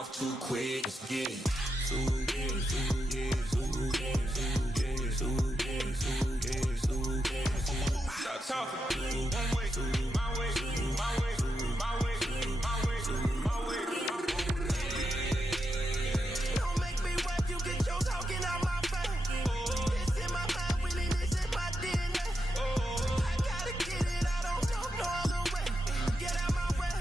mouth too quick. Let's get it. Stop talking. One way, my way, my way, my way, my way, my way. Don't make me wet, you get your talking out my face. It's in my mind, really, this is my DNA. I gotta get it, I don't know no other way. Get out my way.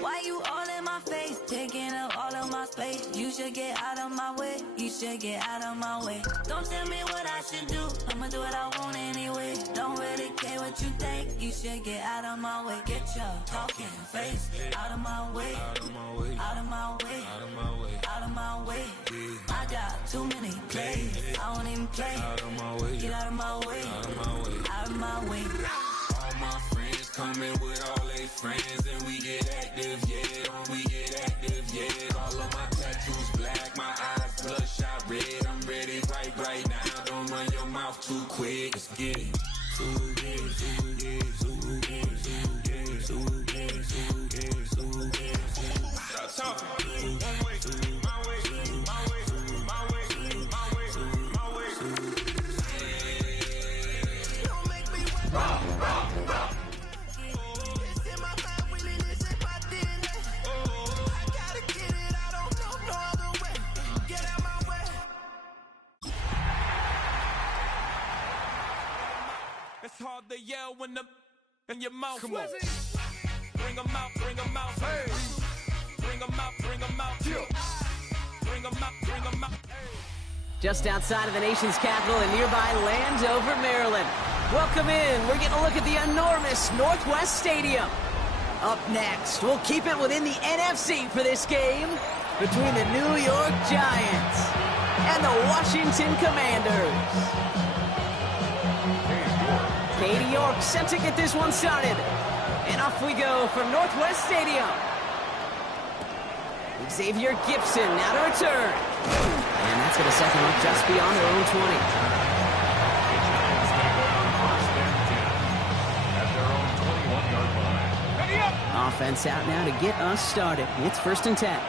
Why you all in my face, taking up all of my space? You should get out of my way, you should get out of my way. Don't tell me what I should do, I'ma do what I want anyway. Don't really care what you think, you should get out of my way. Get your talking face out of my way, out of my way, out of my way, out of my way, out of my way. I got too many plays, I won't even play. Out of my way, get out of my way, out of my way, out of my way. All my friends coming with all their friends, and we get active, yeah. We get active, yeah. All of my tattoos black, my eyes bloodshot red. I'm ready right now. Don't run your mouth too quick. Let's get it. Stop talking. One way, my way, my way, my way, my way, my way. Don't make me wet. It's in my mind, really, this is my DNA. I gotta get it, I don't know no other way. Get out my way. It's hard to yell when the in your mouth. Come on. Bring them out, bring them out. Hey. Bring them out, bring them out. Bring them out, bring them out. Just outside of the nation's capital in nearby Landover, Maryland. Welcome in. We're getting a look at the enormous Northwest Stadium. Up next, we'll keep it within the NFC for this game between the New York Giants and the Washington Commanders. Katie York set to get this one started. And off we go from Northwest Stadium. Xavier Gipson now to return. And that's going to set them up just beyond their own 20. Offense out now to get us started. It's 1st and 10.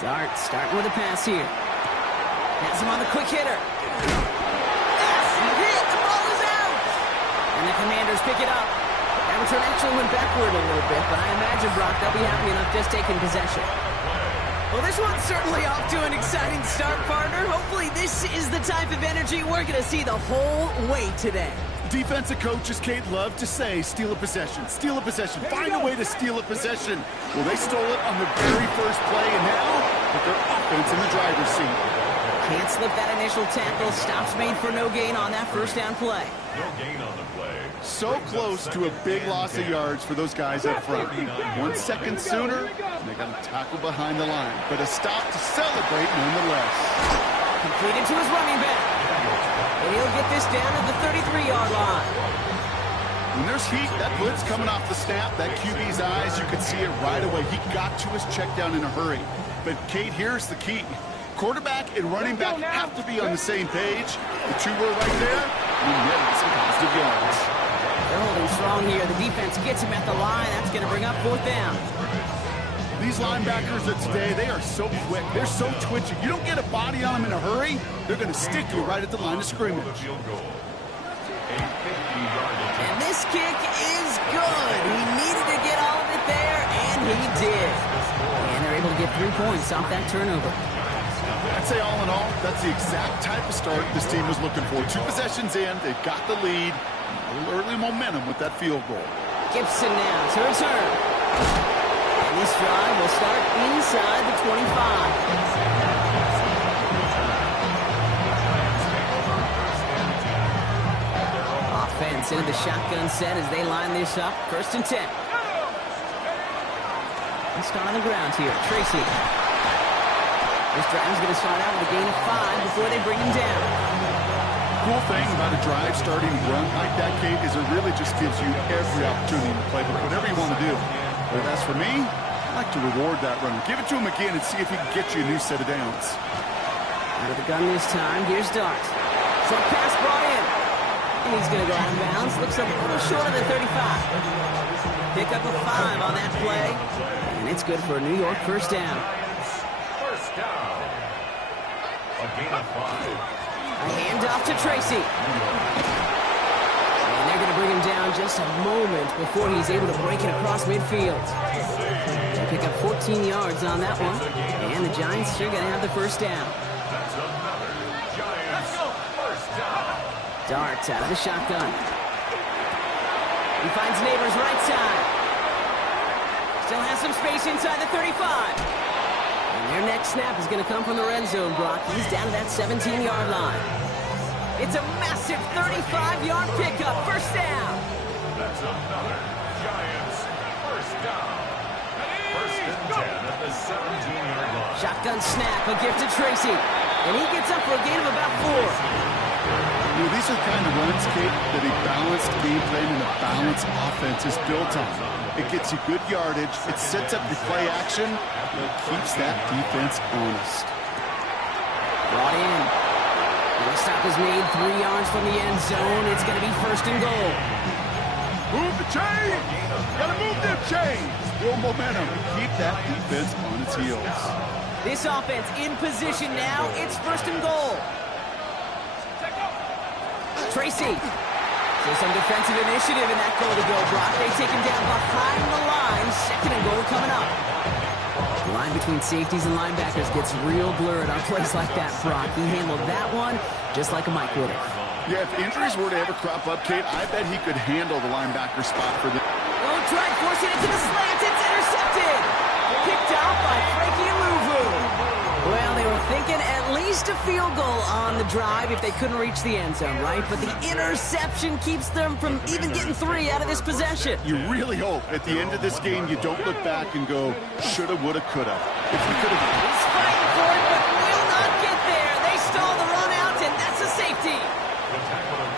Dart starting with a pass here. Has him on the quick hitter. Yes, hit! The ball is out! And the Commanders pick it up. That return actually went backward a little bit, but I imagine, Brock, they'll be happy enough just taking possession. Well, this one's certainly off to an exciting start, partner. Hopefully this is the type of energy we're going to see the whole way today. Defensive coaches, Kate, love to say, steal a possession, find a way to steal a possession. Well, they stole it on the very first play, and now put their offense in the driver's seat. Can't slip that initial tackle. Stops made for no gain on that first down play. No gain on the play. So close to a big loss of yards for those guys up front. 1 second sooner, and they got a tackle behind the line. But a stop to celebrate nonetheless. Completed to his running back. And he'll get this down at the 33-yard line. When there's heat, that blitz coming off the snap, that QB's eyes, you could see it right away. He got to his check down in a hurry. But, Kate, here's the key. Quarterback and running back have to be on the same page. The two were right there, and getting some positive yards. They're holding strong here. The defense gets him at the line. That's going to bring up 4th down. These linebackers of today, they are so quick. They're so twitchy. You don't get a body on them in a hurry, they're going to stick you right at the line of scrimmage. And this kick is good. He needed to get all of it there, and he did. And they're able to get 3 points off that turnover. I'd say all in all, that's the exact type of start this team was looking for. 2 possessions in, they've got the lead. A little early momentum with that field goal. Gipson now to return. And this drive will start inside the 25. Offense into the shotgun set as they line this up. 1st and 10. Let's start on the ground here. Tracy. This drive is going to start out with a gain of 5 before they bring him down. Cool thing about a drive starting run like that, Kate, is it really just gives you every opportunity in the playbook, whatever you want to do. But as for me, I like to reward that runner. Give it to him again and see if he can get you a new set of downs. Out of the gun this time, here's Dart. Short pass brought in. And he's going to go out of bounds. Looks a little short of the 35. Pick up a 5 on that play. And it's good for a New York first down. First down. A gain of 5. A handoff to Tracy. And they're going to bring him down just a moment before he's able to break it across midfield. They pick up 14 yards on that one. And the Giants are going to have the first down. That's another Giants first down. Darts out of the shotgun. He finds Neighbors right side. Still has some space inside the 35. And their next snap is going to come from the red zone, Brock. He's down to that 17-yard line. It's a massive 35-yard pickup. First down. That's another Giants first down. First and 10 at the 17-yard line. Shotgun snap, a gift to Tracy. And he gets up for a gain of about 4. You know, these are the kind of runs, Kate, that a balanced game plan and a balanced offense is built on. It gets you good yardage, it sets up your play action, and it keeps that defense honest. Brought in. And the stop is made 3 yards from the end zone. It's going to be first and goal. Move the chains! Gotta move them chains! Build momentum. Keep that defense on its heels. This offense in position now. It's first and goal. Tracy. So some defensive initiative in that goal to go, Brock. They take him down behind the line. Second and goal coming up. The line between safeties and linebackers gets real blurred on plays like that, Brock. He handled that one just like a Mike would have. Yeah, if injuries were to ever crop up, Kate, I bet he could handle the linebacker spot for the... Oh, tried forcing it to the slant. It's intercepted. Picked out by Frankie Luvu. Well, they were thinking at least a field goal on the drive if they couldn't reach the end zone, right? But the interception keeps them from even getting 3 out of this possession. You really hope at the end of this game you don't look back and go, shoulda, woulda, coulda. If we could have... He's fighting for it, but will not get there. They stall the run out, and that's a safety.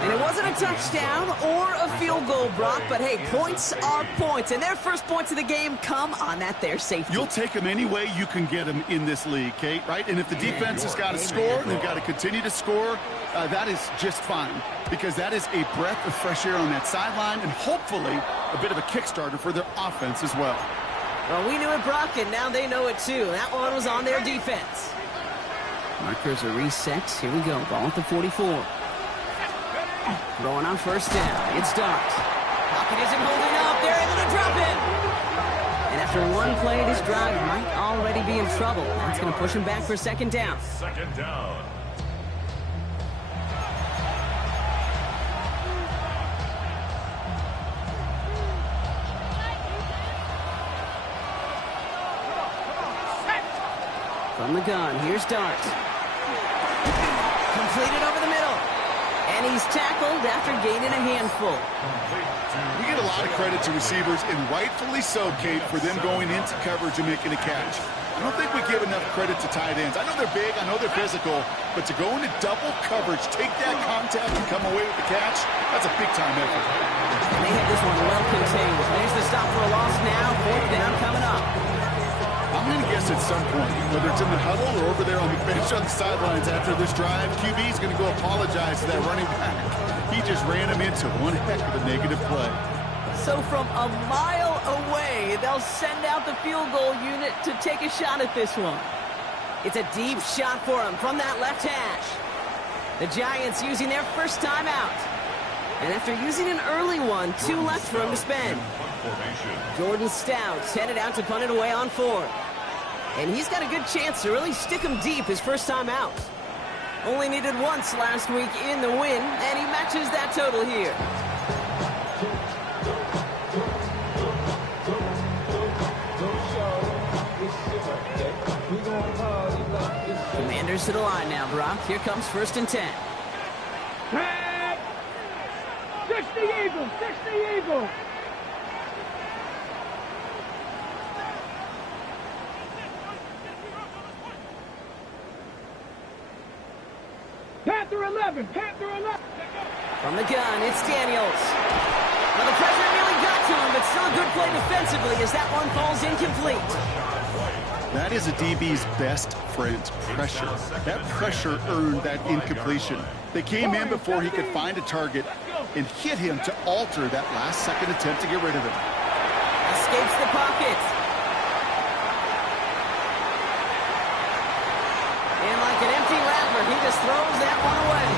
And it wasn't a touchdown or a field goal, Brock, but hey, points are points, and their first points of the game come on that there safety. You'll take them any way you can get them in this league, Kate, right? And if the defense has got to score, they've got to continue to score, that is just fine, because that is a breath of fresh air on that sideline and hopefully a bit of a Kickstarter for their offense as well. Well, we knew it, Brock, and now they know it too. That one was on their defense. Markers are reset. Here we go. Ball at the 44. Going on first down. It's Darts. Pocket isn't holding up. They're able to drop it. And after one play, this drive might already be in trouble. That's going to push him back for second down. Second down. From the gun, here's Darts. Completed over the middle. And he's tackled after gaining a handful. We get a lot of credit to receivers, and rightfully so, Kate, for them going into coverage and making a catch. I don't think we give enough credit to tight ends. I know they're big, I know they're physical, but to go into double coverage, take that contact and come away with the catch, that's a big-time effort. And they have this one well contained. There's the stop for a loss now. Fourth down coming up. I'm going to guess at some point, whether it's in the huddle or over there on the bench on the sidelines after this drive, QB is going to go apologize to that running back. He just ran him into one heck of a negative play. So from a mile away, they'll send out the field goal unit to take a shot at this one. It's a deep shot for him from that left hash. The Giants using their first timeout. And after using an early one, 2 left for him to spend. Jordan Stout's headed out to punt it away on 4. And he's got a good chance to really stick him deep his first time out. Only needed once last week in the win, and he matches that total here. Commanders to the line now, Brock. Here comes first and 10. 60 Eagles! 60 Eagles! Panther 11! Panther 11! From the gun, it's Daniels. Well, the pressure nearly got to him, but still a good play defensively as that one falls incomplete. That is a DB's best friend, pressure. That pressure earned that incompletion. They came in before he could find a target, and hit him to alter that last-second attempt to get rid of him. Escapes the pocket. And like an empty wrapper, he just throws that one away.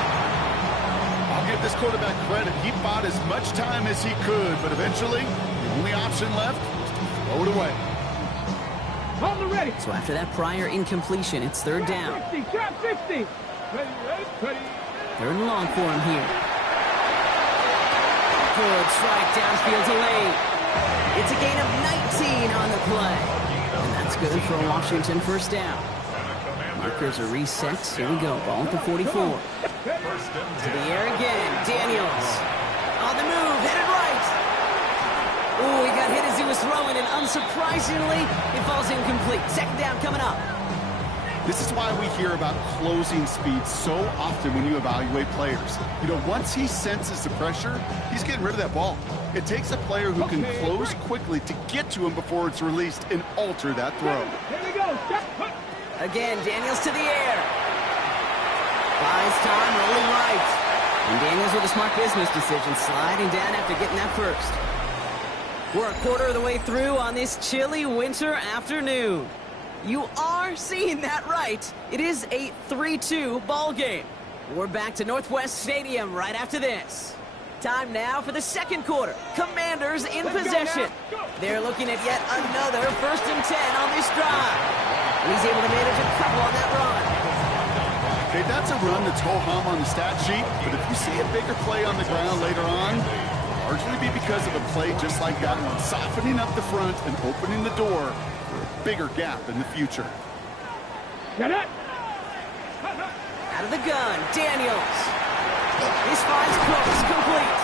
I'll give this quarterback credit. He bought as much time as he could, but eventually, the only option left was to throw it away. On the ready. So after that prior incompletion, it's third down. 50, trap 50. Ready. Third and long for him here. Good strike downfield to late. It's a gain of 19 on the play. And that's good for a Washington first down. Markers are reset. Here we go. Ball at the 44. To the air again. Daniels. On the move. Headed right. Ooh, he got hit as he was throwing, and unsurprisingly, it falls incomplete. Second down coming up. This is why we hear about closing speed so often when you evaluate players. You know, once he senses the pressure, he's getting rid of that ball. It takes a player who can close quickly to get to him before it's released and alter that throw. Here we go. Again, Daniels to the air. Buys time, rolling right. And Daniels with a smart business decision, sliding down after getting that first. We're a quarter of the way through on this chilly winter afternoon. You are seeing that right. It is a 3-2 ball game. We're back to Northwest Stadium right after this. Time now for the second quarter. Commanders in possession. They're looking at yet another 1st and 10 on this drive. He's able to manage a couple on that run. Okay, that's a run that's ho-hum on the stat sheet, but if you see a bigger play on the ground later on, largely be because of a play just like that one, softening up the front and opening the door for a bigger gap in the future. Get it. Out of the gun, Daniels. This finds close, complete.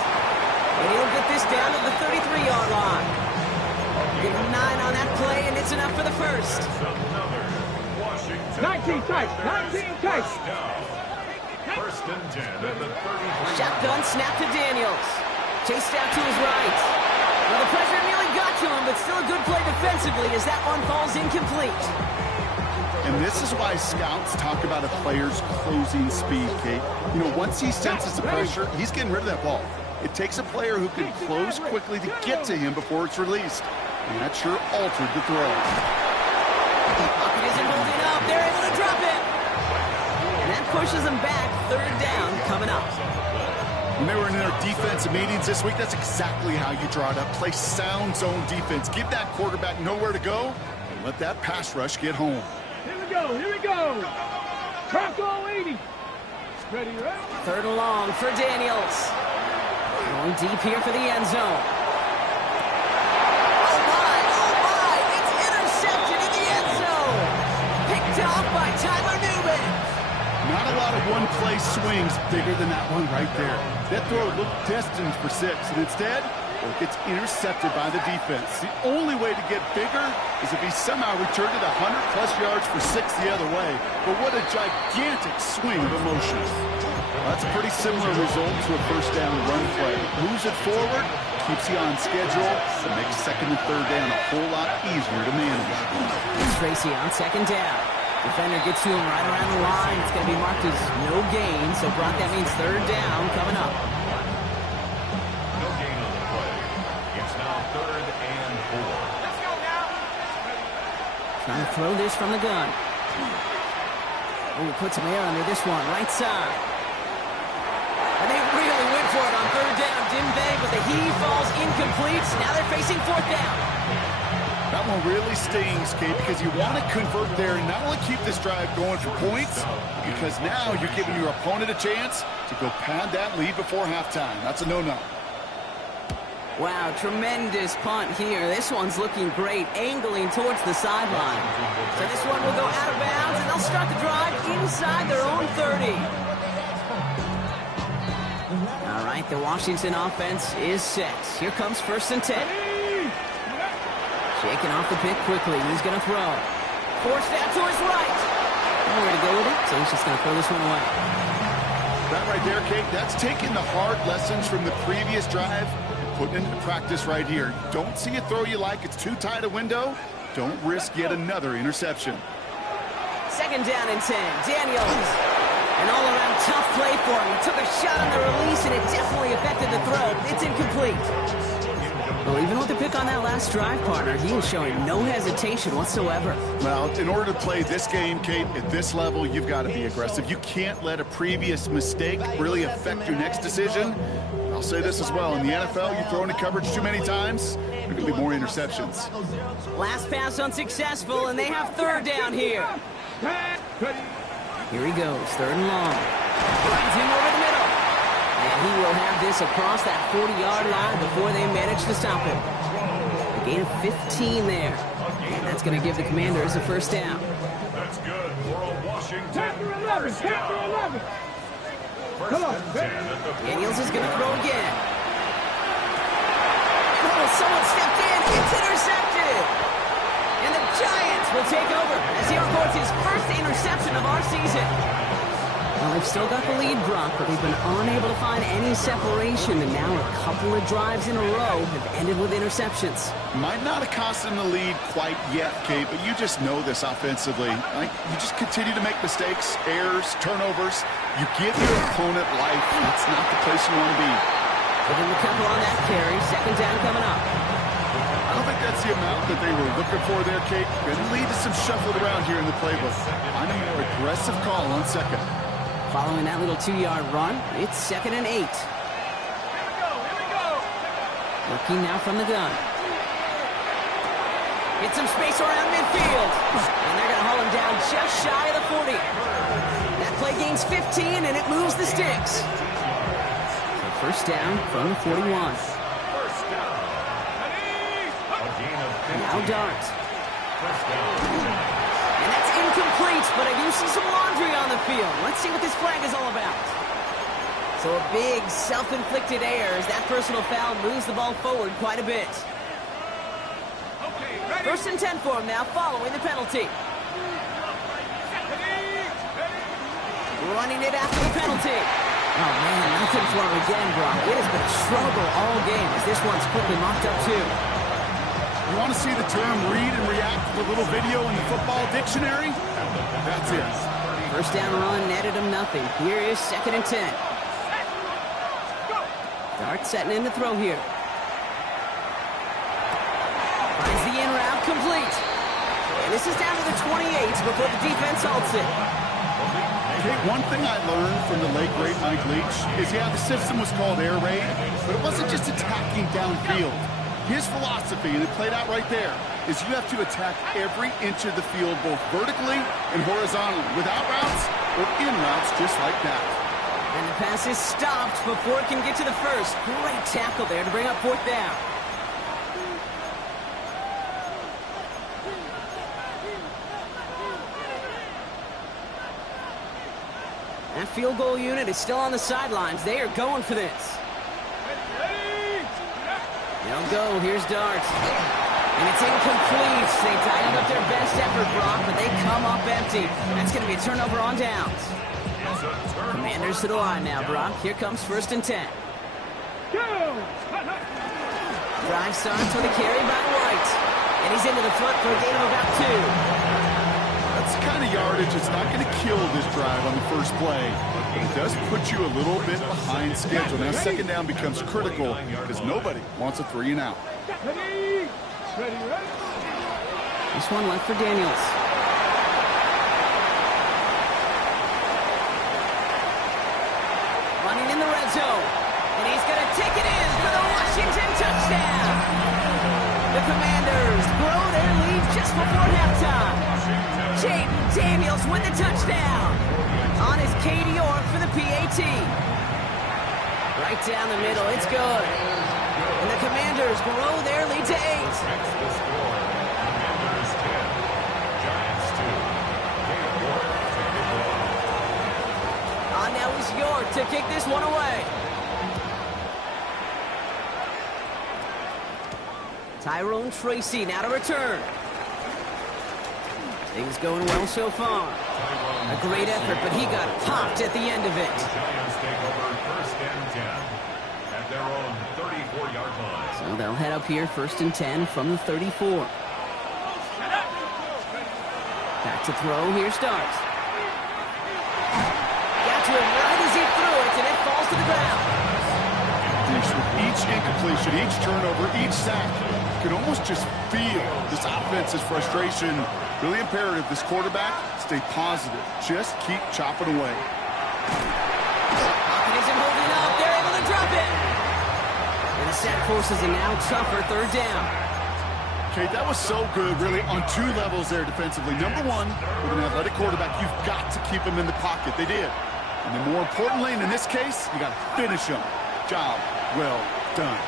And he'll get this down to the 33-yard line. Get 9 on that play, and it's enough for the first. 19 tight. 19 tight. First and 10 at the 33. Shotgun snap to Daniels. Chased out to his right. Well, the pressure nearly got to him, but still a good play defensively as that one falls incomplete. And this is why scouts talk about a player's closing speed, Kate. You know, once he senses the pressure, he's getting rid of that ball. It takes a player who can close quickly to get to him before it's released. And that sure altered the throw. Pocket isn't holding up. They're able to drop it. And that pushes them back. Third down coming up. When they were in their defensive meetings this week, that's exactly how you draw it up. Play sound zone defense. Give that quarterback nowhere to go and let that pass rush get home. Here we go. Bronco 80. Ready. Third and long for Daniels. Going deep here for the end zone. Oh my, it's intercepted in the end zone. Picked off by Tyler Newman. Not a lot of one-play swings bigger than that one right there. That throw looked destined for 6, and instead, it gets intercepted by the defense. The only way to get bigger is if he somehow returned it 100-plus yards for 6 the other way. But what a gigantic swing of emotion. That's a pretty similar result to a first down run play. Moves it forward, keeps you on schedule, and makes second and third down a whole lot easier to manage. Tracy on second down. Defender gets to him right around the line. It's going to be marked as no gain. So, Brock, that means third down coming up. No gain on the play. It's now 3rd and 4. Let's go now. Trying to throw this from the gun. Oh, put some air under this one. Right side. And they really went for it on third down, didn't they? But the heave falls incomplete. Now they're facing 4th down. That one really stings, Kate, because you want to convert there and not only keep this drive going for points, because now you're giving your opponent a chance to go pad that lead before halftime. That's a no-no. Wow, tremendous punt here. This one's looking great, angling towards the sideline. So this one will go out of bounds, and they'll start the drive inside their own 30. All right, the Washington offense is set. Here comes 1st and 10. Shaking off the pick quickly. He's going to throw. Forced out to his right. Nowhere to go with it, so he's just going to throw this one away. That right there, Kate, that's taking the hard lessons from the previous drive and putting it into practice right here. Don't see a throw you like. It's too tight a window. Don't risk yet another interception. Second down and 10. Daniels. An all-around tough play for him. He took a shot on the release, and it definitely affected the throw. It's incomplete. Well, even with the pick on that last drive, partner, he was showing no hesitation whatsoever. Well, in order to play this game, Kate, at this level, you've got to be aggressive. You can't let a previous mistake really affect your next decision. I'll say this as well. In the NFL, you throw into coverage too many times, there could be more interceptions. Last pass unsuccessful, and they have third down here. Here he goes, third and long. Runs him over the middle. And he will have this across that 40-yard line before they manage to stop him. A gain of 15 there. And that's going to give the Commanders a first down. That's good for a Washington. Chapter 11, chapter 11. Come on, Daniels is going to throw again. Oh, someone stepped in. It's intercepted. And the Giants will take over as he records his first interception of our season. Well, they've still got the lead, Brock, but they've been unable to find any separation, and now a couple of drives in a row have ended with interceptions. Might not have cost them the lead quite yet, Kate, but you just know this offensively. You just continue to make mistakes, errors, turnovers. You give your opponent life. That's not the place you want to be. Give him a couple on that carry. Second down coming up. I don't think that's the amount that they were looking for there, Kate. Going to lead to some shuffled around here in the playbook. I'm a more aggressive call on second. Following that little 2-yard run, it's 2nd and 8. Working now from the gun. Get some space around midfield. And they're going to haul him down just shy of the 40. That play gains 15, and it moves the sticks. So first down from the 41. First down. A gain of 15. Now Dart. First down. And that's incomplete, but I do see some laundry on the field. Let's see what this flag is all about. So a big self-inflicted error as that personal foul moves the ball forward quite a bit. First and 10 for him now, following the penalty. Running it after the penalty. Oh, man, nothing for him again, Brock. It has been a struggle all game as this one's quickly mocked up, too. You want to see the term read and react to the little video in the football dictionary? That's it. First down run netted him nothing. Here is 2nd and 10. Dart setting in to throw here. Finds the in route complete. And this is down to the 28 before the defense halts it. Okay, one thing I learned from the late, great Mike Leach is, yeah, the system was called air raid, but it wasn't just attacking downfield. His philosophy, and it played out right there, is you have to attack every inch of the field, both vertically and horizontally, without routes or in routes just like that. And the pass is stopped before it can get to the first. Great tackle there to bring up 4th down. That field goal unit is still on the sidelines. They are going for this. They'll go. Here's Dart. And it's incomplete. They dialed up their best effort, Brock, but they come up empty. That's going to be a turnover on downs. Commanders to the line now, Brock. Here comes 1st and 10. Drive starts with a carry by White. And he's into the front for a gain of about 2. That's the kind of yardage that's not going to kill this drive on the first play. But it does put you a little bit behind schedule. Now, second down becomes critical because nobody wants a 3 and out. This one left for Daniels. Running in the red zone. And he's going to take it in for the Washington touchdown. The Commanders grow their lead just before halftime. Jaden Daniels with the touchdown. On is Katie York for the PAT. Right down the middle, it's good. And the Commanders grow their lead to 8. Commanders 10, Giants 2. On now is York to kick this one away. Tyrone Tracy now to return. Things going well so far. A great effort, but he got popped at the end of it. Giants take over 1st and 10 at their own 34-yard line. So they'll head up here 1st and 10 from the 34. Back to throw. Here starts. Got to him right as he threw it, and it falls ground. With each incompletion, each turnover, each sack, you can almost just feel this offense's frustration. Really imperative, this quarterback, stay positive. Just keep chopping away. Pocket isn't holding up. They're able to drop it. And the sack forces a now tougher third down. Okay, that was so good, really, on two levels there defensively. Number one, with an athletic quarterback, you've got to keep him in the pocket. They did. And then more importantly, and in this case, you got to finish him. Job well done.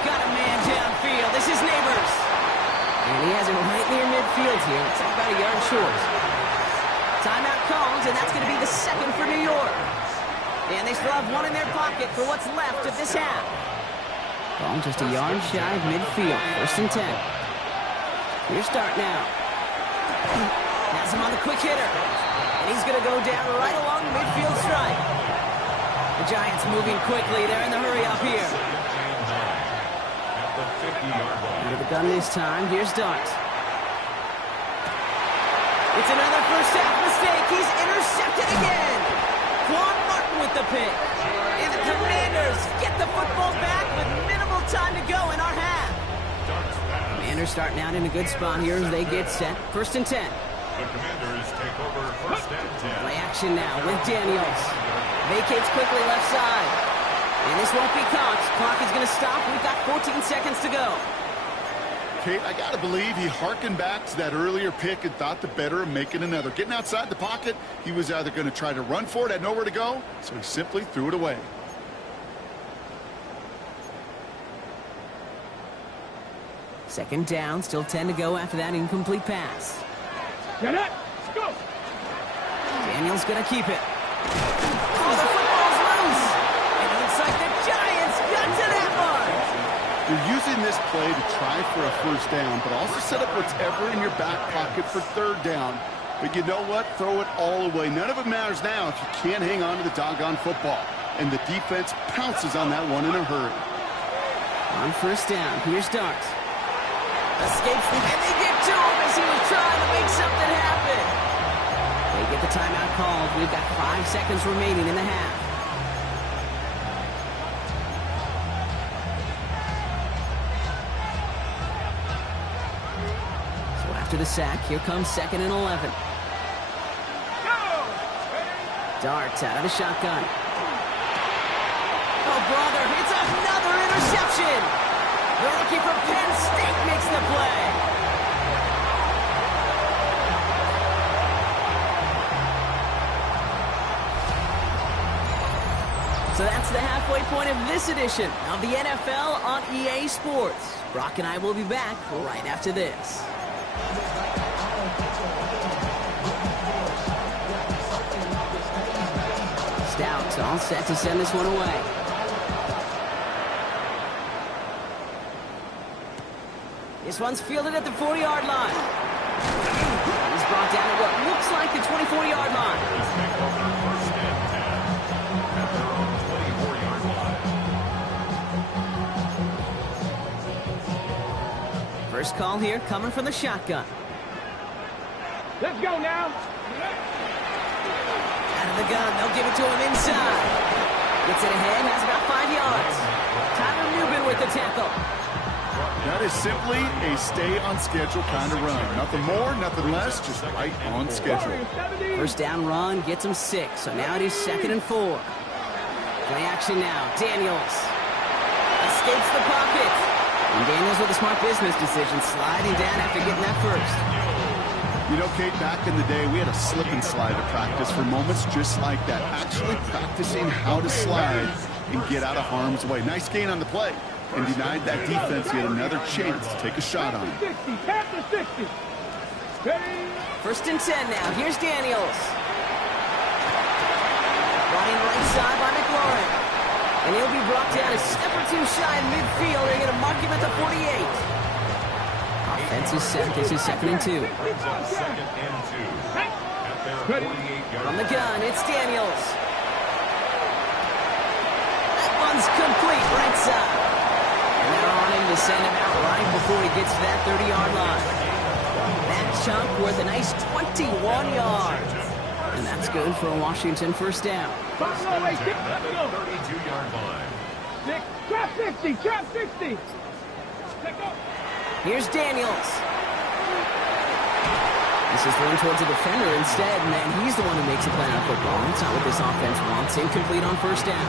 Got a man downfield. This is Neighbors. And he has it right near midfield here. It's about a yard short. Timeout called, and that's going to be the second for New York. And they still have one in their pocket for what's left of this half. Ball just a yard shy of midfield. 1st and 10. Here's start now. Has him on the quick hitter. And he's going to go down right along the midfield stripe. The Giants moving quickly. They're in the hurry up here. Out of the gun this time. Here's Dart. It's another first half mistake. He's intercepted again. Quan Martin with the pick. And the Commanders get the football back with minimal time to go in our half. Commanders starting out in a good spot here as they get set. 1st and 10. The Commanders take over 1st and 10. Play action now with Daniels. Vacates quickly left side. And this won't be caught. Clock is going to stop. We've got 14 seconds to go. Kate, I got to believe he hearkened back to that earlier pick and thought the better of making another. Getting outside the pocket, he was either going to try to run for it, had nowhere to go, so he simply threw it away. Second down, still 10 to go after that incomplete pass. Get it. Go. Daniels going to keep it. Oh, the football's loose. And it looks like the Giants got to that mark. You're using this play to try for a first down, but also set up whatever in your back pocket for third down. But you know what? Throw it all away. None of it matters now if you can't hang on to the doggone football. And the defense pounces on that one in a hurry. On first down, here's Dart. Escapes them, and they get to him as he was trying to make something happen. They get the timeout called. We've got 5 seconds remaining in the half. So after the sack, here comes 2nd and 11. Dart out of the shotgun. Oh, brother, it's another interception. The rookie from Penn State makes the play. So that's the halfway point of this edition of the NFL on EA Sports. Brock and I will be back right after this. Stout all set to send this one away. This one's fielded at the 40-yard line. He's brought down at what looks like the 24-yard line. First call here coming from the shotgun. Let's go now. Out of the gun, they'll give it to him inside. Gets it ahead, has about 5 yards. Tyler Newbin with the tackle. That is simply a stay-on-schedule kind of run. Nothing more, nothing less, just right on schedule. First down run gets him 6, so now it is 2nd and 4. Play action now. Daniels escapes the pocket. And Daniels with a smart business decision, sliding down after getting that first. You know, Kate, back in the day, we had a slip and slide to practice for moments just like that. Actually practicing how to slide and get out of harm's way. Nice gain on the play. And denied that defense yet another chance to take a shot on him. 60, pass the 60. First and 10 now. Here's Daniels. Running right side by McLaurin. And he'll be brought down a step or two shy in midfield. They're going to mark him at the 48. Offense is set. This is 2nd and 2. 2nd and 2. At their 48-yard From the gun, it's Daniels. That one's complete right side. And they're on him to send him out right before he gets to that 30-yard line. That chunk worth a nice 21 yards. And that's good for a Washington first down. First and 10 at the 32-yard line. Trap 60, trap 60. Here's Daniels. This is thrown towards a defender instead, and he's the one who makes a play on football. That's not what this offense wants. Incomplete on first down.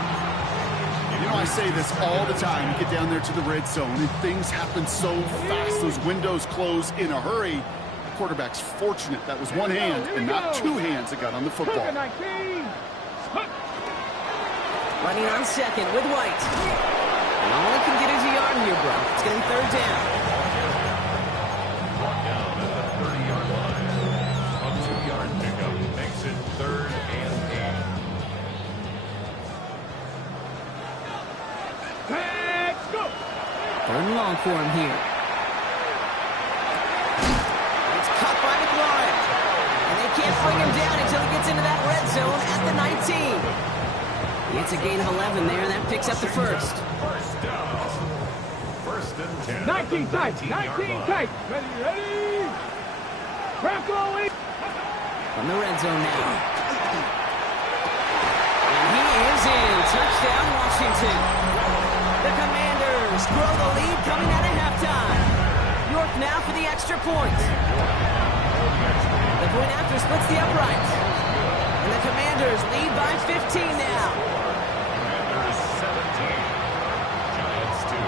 You know, I say this all the time. You get down there to the red zone, and things happen so fast. Those windows close in a hurry. The quarterback's fortunate that was one hand and not two hands that got on the football. Running on second with White. And all he can get is a yard here, bro. It's going to be third down. Brought down at the 30-yard line. A 2-yard pickup makes it 3rd and 8. Let's go. Third and long for him here. It's caught by McLaurin. And they can't bring him down until he gets into that red zone at the 19. It's a gain of 11 there, and that picks up the first. First down. First and 10. 19 tight, 19 tight. Ready. Crack going. From the red zone now. And he is in. Touchdown, Washington. The Commanders grow the lead coming out at halftime. York now for the extra point. The point after splits the uprights. And the Commanders lead by 15 now. Commanders 17. Giants 2.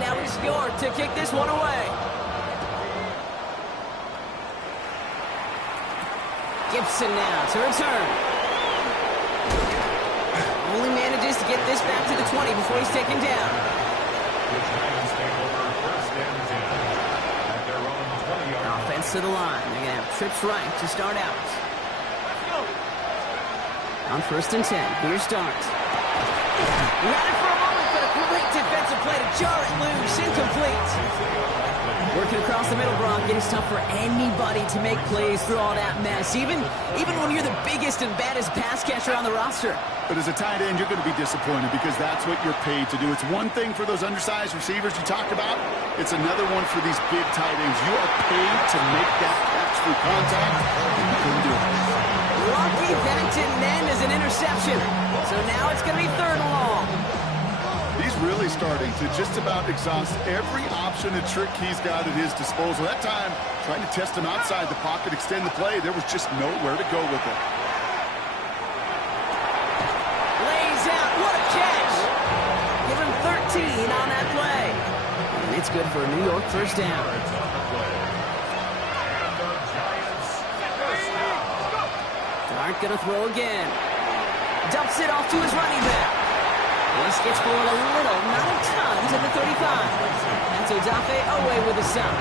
Now it's York to kick this one away. Gibson now to return. Only manages to get this back to the 20 before he's taken down. The Giants take over first and 10 at their own 20-yard line. Offense to the line. They're going to have trips right to start out. On first and 10, here's Starks. He had it for a moment, but a great defensive play to jar it loose. Incomplete. Working across the middle, Brock. It is tough for anybody to make plays through all that mess, even when you're the biggest and baddest pass catcher on the roster. But as a tight end, you're going to be disappointed because that's what you're paid to do. It's one thing for those undersized receivers you talked about. It's another one for these big tight ends. You are paid to make that catch through contact, and you couldn't do it. Lucky that didn't end as an interception. So now it's going to be third and long. He's really starting to just about exhaust every option and trick he's got at his disposal. That time, trying to test him outside the pocket, extend the play, there was just nowhere to go with it. Lays out. What a catch. Give him 13 on that play. And it's good for a New York first down. Dart going to throw again. Dumps it off to his running back. This gets forward a little, not a ton, to the 35. That's Odafe Owe with a stop.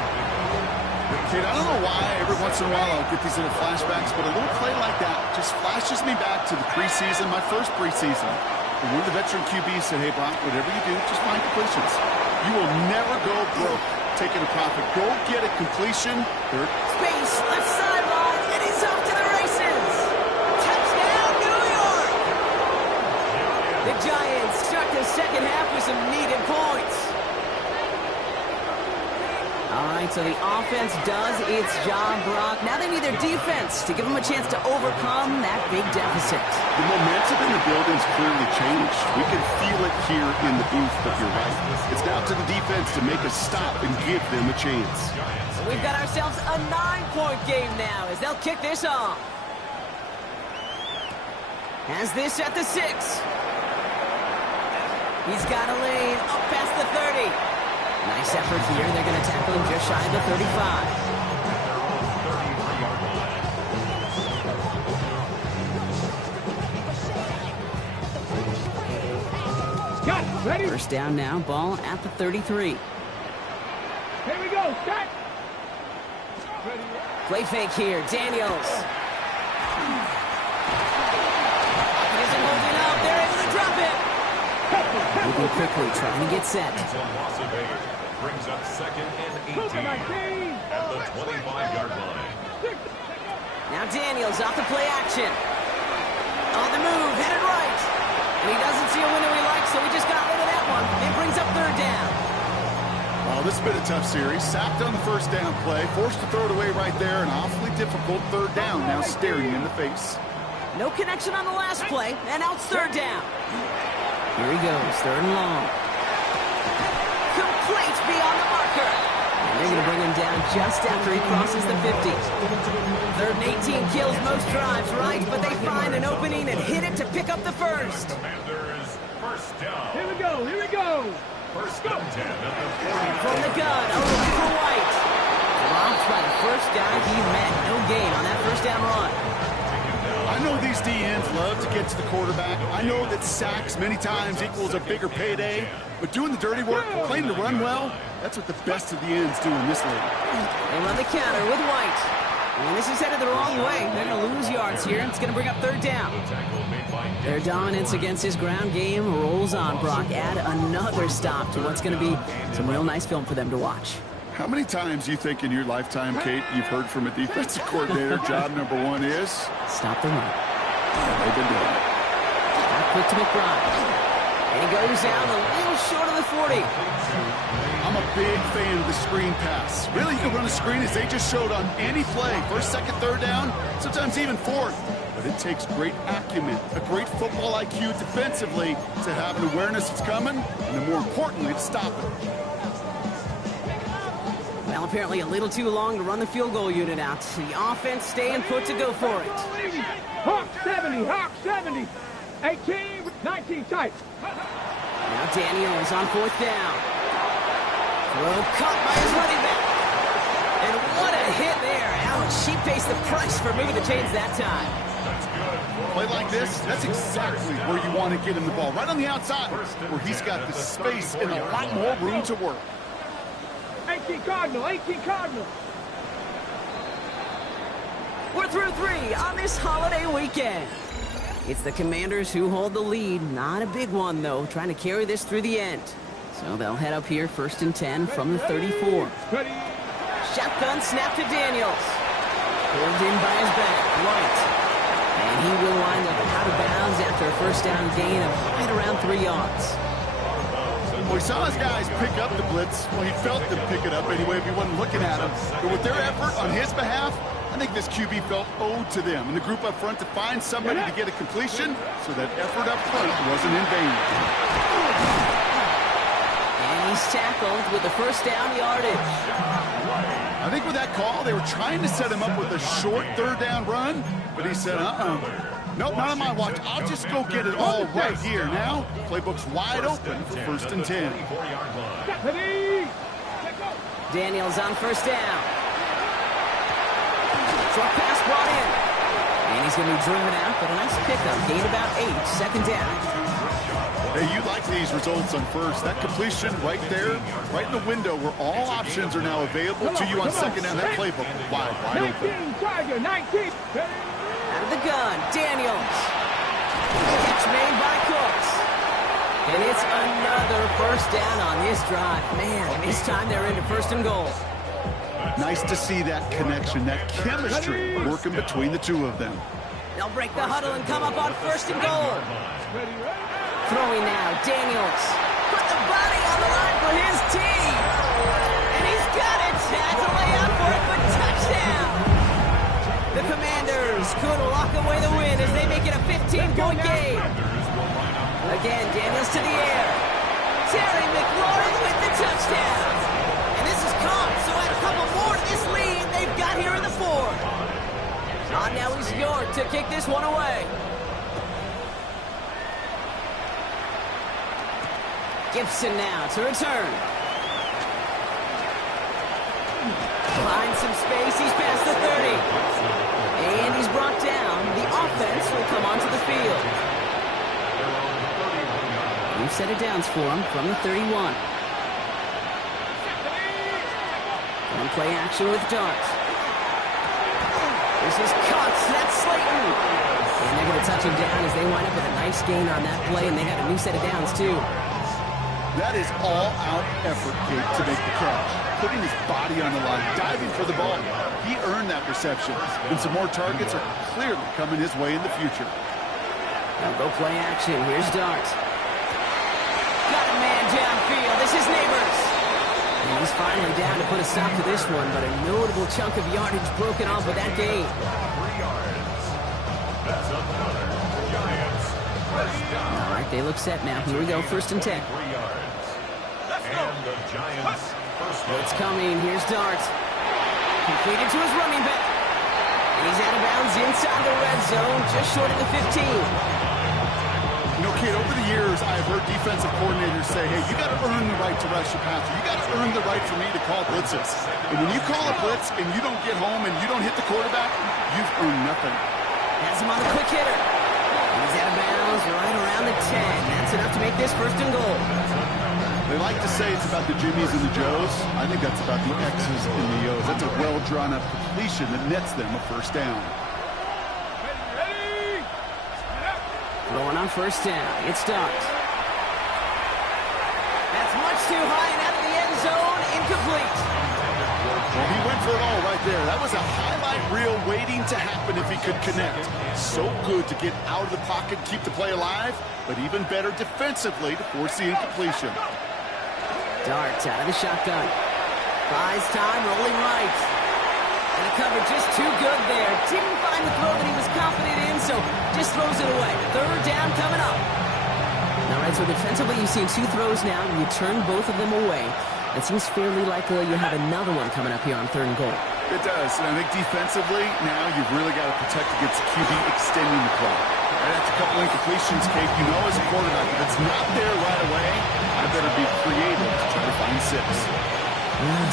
Kid, I don't know why every once in a while I'll get these little flashbacks, but a little play like that just flashes me back to the preseason, my first preseason. And one of the veteran QBs said, hey, Brock, whatever you do, just find completions. You will never go broke taking a profit. Go get a completion. Space, left sideline, and he's off to the races. Touchdown, New York! The Giants start the second half with some needed points. All right, so the offense does its job, Brock. Now they need their defense to give them a chance to overcome that big deficit. The momentum in the building's clearly changed. We can feel it here in the booth, but you're right. It's now to the defense to make a stop and give them a chance. We've got ourselves a 9-point game now as they'll kick this off. Has this at the 6. He's got a lane up past the 30. Nice effort here. They're going to tackle him just shy of the 35. Got it. Ready? First down now. Ball at the 33. Here we go. Start. Ready. Play fake here. Daniels. He isn't holding up. They're able to drop it. Moving quickly, trying to get set. Brings up second and 18 at the 25-yard line. Now Daniels off the play action. On the move, headed right. And he doesn't see a window he likes, so he just got rid of that one. It brings up third down. Oh, Oh, this has been a tough series. Sacked on the first down play, forced to throw it away right there. An awfully difficult third down now staring in the face. No connection on the last play, and now it's third down. Here he goes, third and long. Complete beyond the marker. And they're going to bring him down just after he crosses the 50. Third and 18 kills most drives, right? But they find an opening and hit it to pick up the first. Commanders, first down. Here we go, here we go. First and 10 at the 40. From the gun, a look for White. Dropped by the first guy he met. No gain on that first down run. I know these DNs love to get to the quarterback. I know that sacks many times equals a bigger payday. But doing the dirty work, playing to run well, that's what the best of the ends do in this league. They run the counter with White. And this is headed the wrong way. They're going to lose yards here. It's going to bring up third down. Their dominance against his ground game rolls on, Brock. Add another stop to what's going to be some real nice film for them to watch. How many times do you think in your lifetime, Kate, you've heard from a defensive coordinator, job number one is? Stop the run. They've been doing it. Back quick to McBride. And he goes down a little short of the 40. I'm a big fan of the screen pass. Really, you can run a screen as they just showed on any play. First, second, third down, sometimes even fourth. But it takes great acumen, a great football IQ defensively to have an awareness it's coming, and then more importantly, to stop it. Well, apparently a little too long to run the field goal unit out. The offense staying put to go for it. Hawk 70, Hawk 70. 18, 19 tight. Now Daniels on fourth down. Throw caught by his running back. And what a hit there. Ouch, she pays the price for moving the chains that time. Play like this, that's exactly where you want to get him the ball. Right on the outside, where he's got the space and a lot more room to work. 18 Cardinal, 18 Cardinal. We're through three on this holiday weekend. It's the Commanders who hold the lead. Not a big one, though, trying to carry this through the end. So they'll head up here first and 10 from the 34. Ready. Shotgun snap to Daniels. Pulled in by his back, White. And he will wind up out of bounds after a first down gain of right around 3 yards. Well, he saw his guys pick up the blitz. Well, he felt them pick it up anyway if he wasn't looking at him. But with their effort on his behalf, I think this QB felt owed to them and the group up front to find somebody to get a completion so that effort up front wasn't in vain. And he's tackled with the first down yardage. I think with that call, they were trying to set him up with a short third down run, but he said, nope, not on my watch. I'll just go get it all right here. Now, playbook's wide open for first and 10. Daniels on first down. Short pass brought in. And he's going to be driven out, but a nice pickup. Gain about 8, second down. Hey, you like these results on first. That completion right there, right in the window where all options are now available to you on second down. That playbook wide open. 19, Tiger, 19. Out of the gun, Daniels. Catch made by Cooks. And it's another first down on this drive. Man, this time they're into first and goal. Nice to see that connection, that chemistry working between the two of them. They'll break the huddle and come up on first and goal. Throwing now, Daniels. Put the body on the line for his team. And he's got it. Has a layout for it, but touchdown. The Commanders could lock away the win as they make it a 15-point game. Again, Daniels to the air. Terry McLaurin with the touchdown. And this is caught, so add a couple more to this lead they've got here in the fourth. On now is York to kick this one away. Gibson now to return. Finds some space, he's past the 30. And he's brought down. The offense will come onto the field. New set of downs for him from the 31. One play action with Dart. This is Cox, that's Slayton. And they're going to touch him down as they wind up with a nice gain on that play, and they got a new set of downs too. That is all-out effort, Kate, to make the catch. Putting his body on the line, diving for the ball. He earned that reception, and some more targets are clearly coming his way in the future. Now go play action. Here's Dart. Got a man downfield. This is Neighbors. And he's finally down to put a stop to this one, but a notable chunk of yardage broken off with that gain. 3 yards. That's another Giants first down. All right, they look set now. Here we go, 1st and 10. 3 yards. And the Giants first down. It's coming. Here's Dart. Completed to his running back. And he's out of bounds inside the red zone, just short of the 15. You know, Kate, over the years, I've heard defensive coordinators say, hey, you got to earn the right to rush your passer. You got to earn the right for me to call blitzes. And when you call a blitz and you don't get home and you don't hit the quarterback, you've earned nothing. Has him on the quick hitter. And he's out of bounds right around the 10. That's enough to make this 1st and goal. They like to say it's about the Jimmies and the Joes. I think that's about the X's and the O's. That's a well-drawn-up completion that nets them a 1st down. Going on 1st down. It's Dart. That's much too high and out of the end zone. Incomplete. Well, he went for it all right there. That was a highlight reel waiting to happen if he could connect. So good to get out of the pocket, keep the play alive, but even better defensively to force the incompletion. Dart out of the shotgun. Buys time, rolling right. And the cover just too good there. Didn't find the throw that he was confident in, so just throws it away. 3rd down coming up. All right, so defensively you've seen 2 throws now. You turn both of them away. It seems fairly likely you have another one coming up here on 3rd and goal. It does, and I think defensively, now you've really got to protect against QB extending the play. Right after a couple incompletions, Kate, you know as a quarterback, if it's not there right away, I better be creative to try to find 6.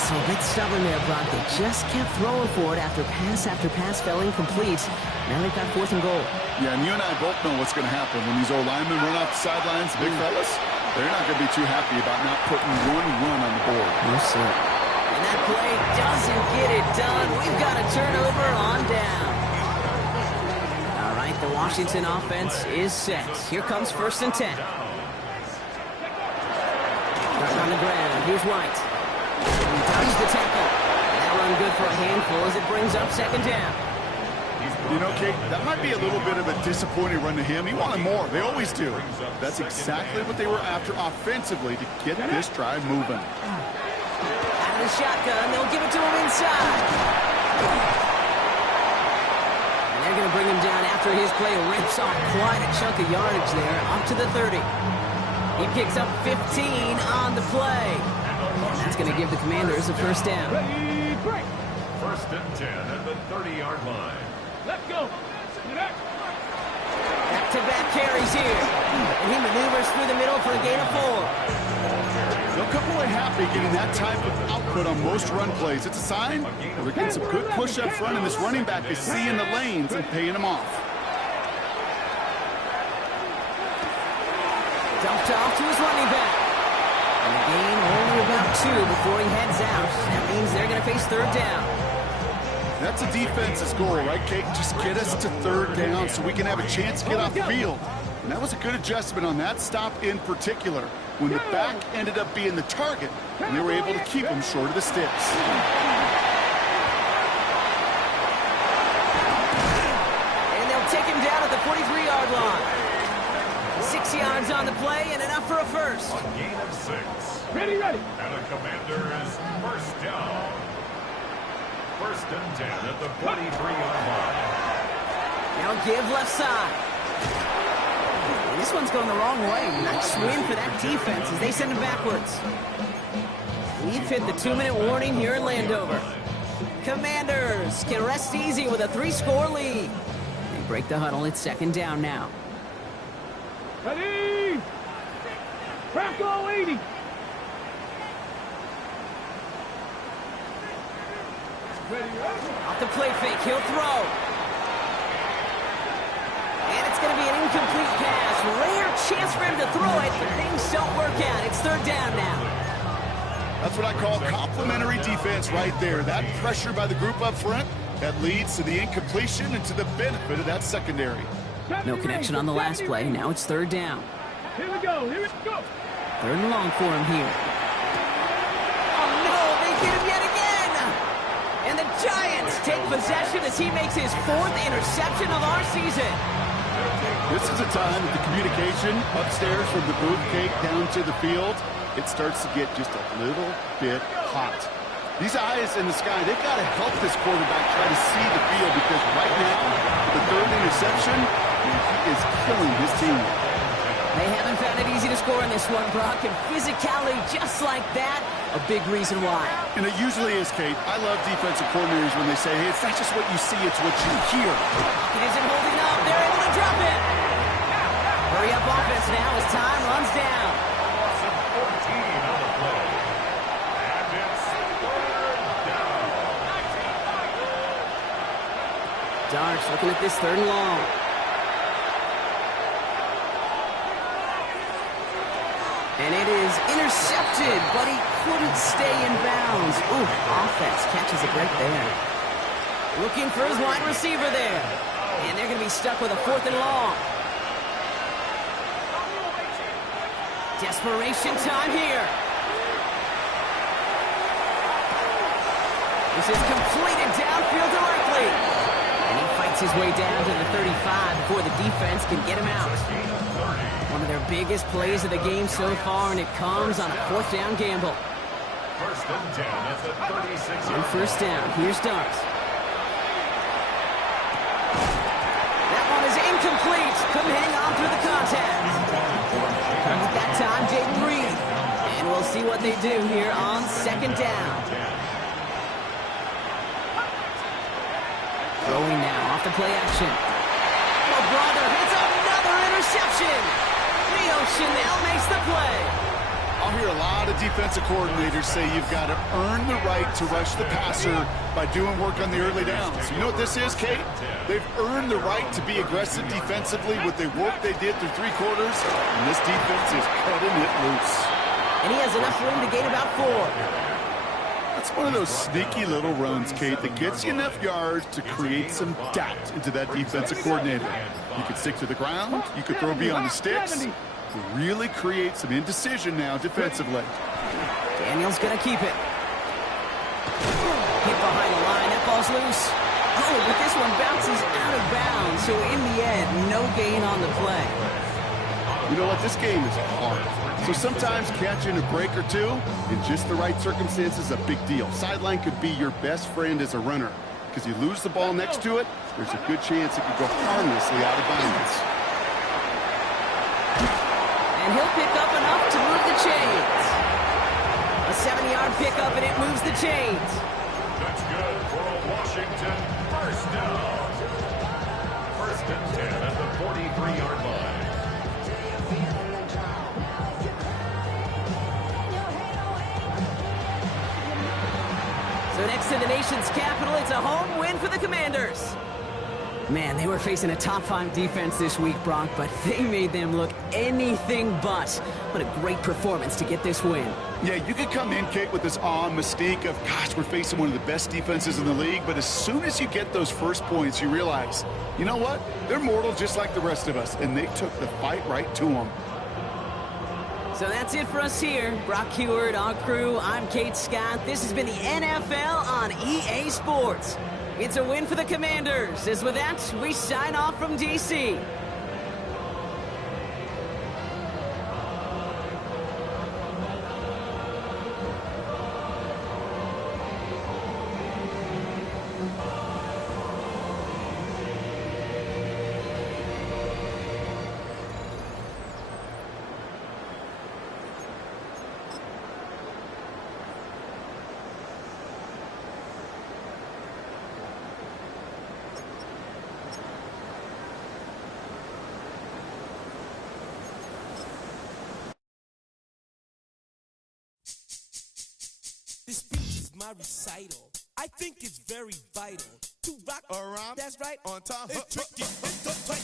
So a bit stubborn there, Brock. They just kept throwing for it after pass fell incomplete. Now they've got 4th and goal. Yeah, and you and I both know what's going to happen. When these old linemen run off the sidelines, big fellas, they're not going to be too happy about not putting 1 run on the board. No, sir. And that play doesn't get it done. We've got a turnover on down. All right, the Washington offense is set. Here comes 1st and 10. Back on the ground. Here's White. He dodges the tackle. That run good for a handful as it brings up 2nd down. You know, Kate, that might be a little bit of a disappointing run to him. He wanted more. They always do. That's exactly what they were after offensively to get this drive moving. Out of the shotgun, they'll give it to him inside. And they're going to bring him down after his play rips off quite a chunk of yardage there, up to the 30. He picks up 15 on the play. And that's going to give the Commanders a 1st down. Ready, break. 1st and 10 at the 30-yard line. Let's go. Back-to-back carries here. And he maneuvers through the middle for a gain of 4. They'll come away happy getting that type of output on most run plays. It's a sign that they're getting some good push up front, and this running back is seeing the lanes and paying them off. Dumped off to his running back. And the gain only about 2 before he heads out. That means they're going to face 3rd down. That's a defense's goal, right, Kate? Just get us to 3rd down so we can have a chance to get off the field. And that was a good adjustment on that stop in particular, when the back ended up being the target, and they were able to keep him short of the sticks. And they'll take him down at the 43-yard line. 6 yards on the play and enough for a 1st. A gain of 6. Ready. And the Commanders 1st down. 1st and 10 at the 43-yard line. Now give left side. And this one's going the wrong way. Nice win for that defense as they send him backwards. We've hit the 2-minute warning here in Landover. Commanders can rest easy with a 3-score lead. They break the huddle. It's 2nd down now. Ready. Franco 80. Off the play fake, he'll throw. And it's going to be an incomplete pass. Rare chance for him to throw it, but things don't work out. It's 3rd down now. That's what I call complimentary defense right there. That pressure by the group up front, that leads to the incompletion and to the benefit of that secondary. No connection on the last play. Now it's 3rd down. Here we go. 3rd and long for him here. Oh, no, they get him yet again. And the Giants take possession as he makes his 4th interception of our season. This is a time that the communication upstairs from the booth cake down to the field, it starts to get just a little bit hot. These eyes in the sky, they've got to help this quarterback try to see the field, because right now, the third interception, he is killing his team. They haven't found it easy to score in this one, Brock, and physicality just like that, a big reason why. And it usually is, Kate. I love defensive coordinators when they say, hey, it's not just what you see, it's what you hear. It isn't holding up. They're able to drop it. Hurry up offense now as time runs down. Loss of 14 on the play. And it's third down. Darks looking at this 3rd and long. And it is intercepted, but he couldn't stay in bounds. Ooh, offense catches it right there. Looking for his wide receiver there. And they're going to be stuck with a 4th and long. Desperation time here. This is completed downfield directly. And he fights his way down to the 35 before the defense can get him out. One of their biggest plays of the game so far, and it comes on a 4th down gamble. 1st and 10 at the 36. On 1st down, here's Darks. That one is incomplete. Couldn't hang on through the contact. At that time, Jaden Reed. And we'll see what they do here on 2nd down. Throwing now off the play action. Oh, brother, it's another interception. Leo Chanel makes the play. I'll hear a lot of defensive coordinators say you've got to earn the right to rush the passer by doing work on the early downs. You know what this is, Kate? They've earned the right to be aggressive defensively with the work they did through 3 quarters, and this defense is cutting it loose. And he has enough room to gain about 4. It's one of those sneaky little runs, Kate, that gets you enough yards to create some doubt into that defensive coordinator. You could stick to the ground, you could throw beyond the sticks, to really create some indecision now defensively. Daniel's going to keep it. Hit behind the line, that ball's loose. Oh, but this one bounces out of bounds, so in the end, no gain on the play. You know what? This game is hard. So sometimes catching a break or two in just the right circumstances is a big deal. Sideline could be your best friend as a runner, because you lose the ball next to it, there's a good chance it could go harmlessly out of bounds. And he'll pick up enough to move the chains. A 7-yard pickup, and it moves the chains. That's good for a Washington 1st down. 1st and 10 at the 43-yard line. So next to the nation's capital, it's a home win for the Commanders. Man, they were facing a top 5 defense this week, Brock, but they made them look anything but. What a great performance to get this win. Yeah, you could come in, Kate, with this awe and mystique of, gosh, we're facing one of the best defenses in the league, but as soon as you get those first points, you realize, you know what? They're mortal just like the rest of us, and they took the fight right to them. So that's it for us here. Brock Huard, our crew, I'm Kate Scott. This has been the NFL on EA Sports. It's a win for the Commanders. As with that, we sign off from D.C. This speech is my recital. I think it's very vital to rock around. That's right. On time. It's tricky. It's so tight.